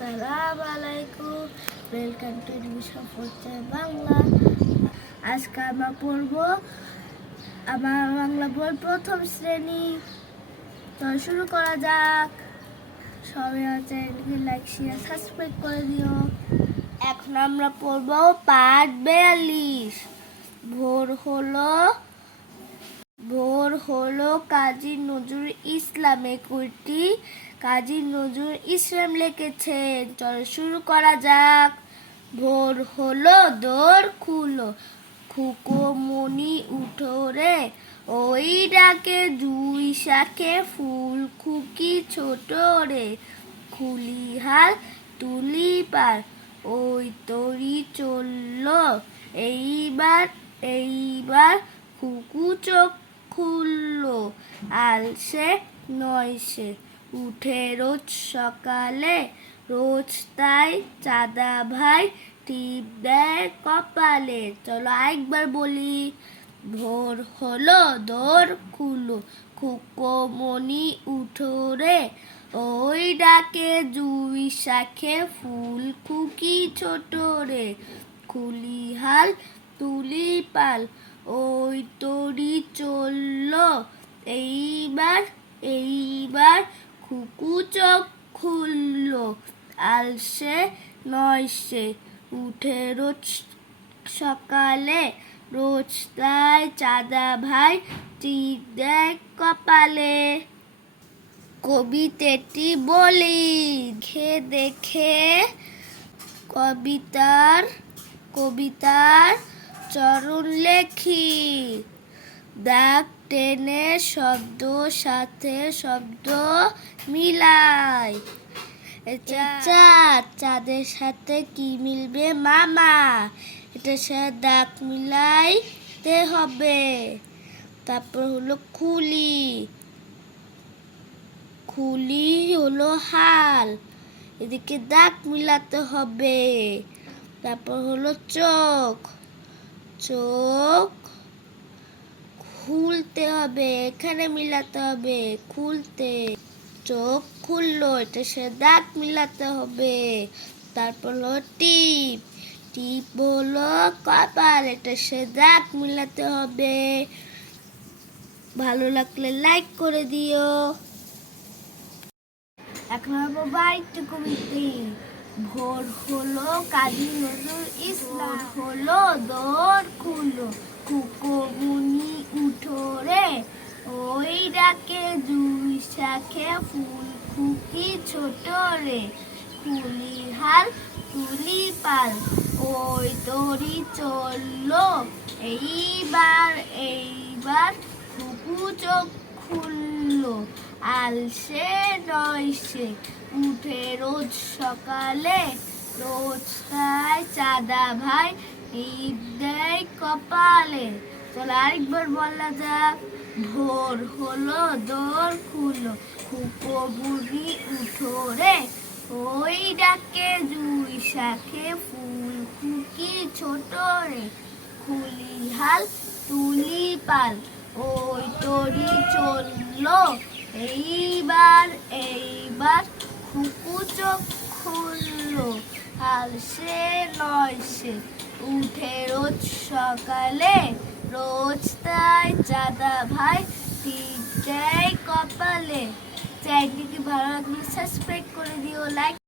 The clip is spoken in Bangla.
আসসালাম আলাইকুম ওয়েলকাম টু এডুকেশন পড়ছে বাংলা আজকে আমরা পড়ব আমার বাংলা বই প্রথম শ্রেণি তো শুরু করা যাক সবাই হচ্ছে লাইক শেয়ার সাবস্ক্রাইব করে দিও এখন আমরা পড়ব পাঠ বিয়াল্লিশ ভোর হলো হলো কাজী নজরুল ইসলামে কুর্তি কাজী নজরুল ইসলাম লিখেছেন, চলো শুরু করা যাক। ভোর হলো, দোর খুলো। খুকো মনি উঠো রে। ওই ডাকে দুই শাখে ফুল খুকি ছোট রে। খুলি হাল তুলি পার। ওই তরি চলল। এইবার এইবার কুকু চোখ খুললো আলসে নয়সে উঠে রোজ সকালে, রোজ তাই চাঁদা ভাই টিপ দেয় কপালে। চলো একবার বলি, ভোর হলো দোর খুলো খুকো মনি উঠো রে ওই ডাকে জুই শাখে ফুল খুকি ছোট রে খুলি হাল তুলি পাল ওই তরি চলল। এইবার এইবার খুকু চোখ খুললো। আলসে নয়সে উঠে রোজ সকালে রোজ তাই চাঁদা ভাই টিক দেয় কপালে। কবিতাটি বলি, ঘে দেখে কবিতার কবিতার চরণ লেখি। দাগ টেনে শব্দ সাথে শব্দ মিলাই। চাঁদ, চাঁদের সাথে কি মিলবে মামা? এটা সে দাগ মিলাইতে হবে। তারপর হলো খুলি। খুলি হলো হাল, এদিকে দাগ মিলাতে হবে। তারপর হলো চোখ। চোখ খুলতে হবে, এখানে মিলাতে হবে, খুলতে। চোখ খুললো, এটা সে দাঁত মিলাতে হবে। তারপর হলো টিপ টিপ হলো কপাল, এটা সে দাঁত মিলাতে হবে। ভালো লাগলে লাইক করে দিও। এখন হব বাড়িতে কবিতে ভোর হলো কাজী নজরুল ইসলাম। হলো দোর খুলো কুকো মুনি উঠো রে। ওই ডাকে দুই শাখে ফুল খুকি ছোট রে। কুলি হাল তুলি পাল, ওই তরি চলল। এইবার এইবার কুকু চোখ খুললো। আলসে নয় সে, উঠে রোজ সকালে। রোজ তাই চাঁদা ভাই, ঈদ দেয় কপালে। চলো আরেকবার বলা যাক, ভোর হলো, দোর খুলো খুকো বুড়ি উঠো রে ওই ডাকে জুই শাখে ফুল খুকি ছোট রে খুলি হাল, তুলি পাল, ওই তরি চলল। এইবার এইবার খুকু চোখ খুললো। আলসে নয়সে উঠে রোজ সকালে, রোজ তাই চাঁদা ভাই ঠিক কপালে। চ্যানেলটি ভালো লাগলে সাবস্ক্রাইব করে দিও লাইক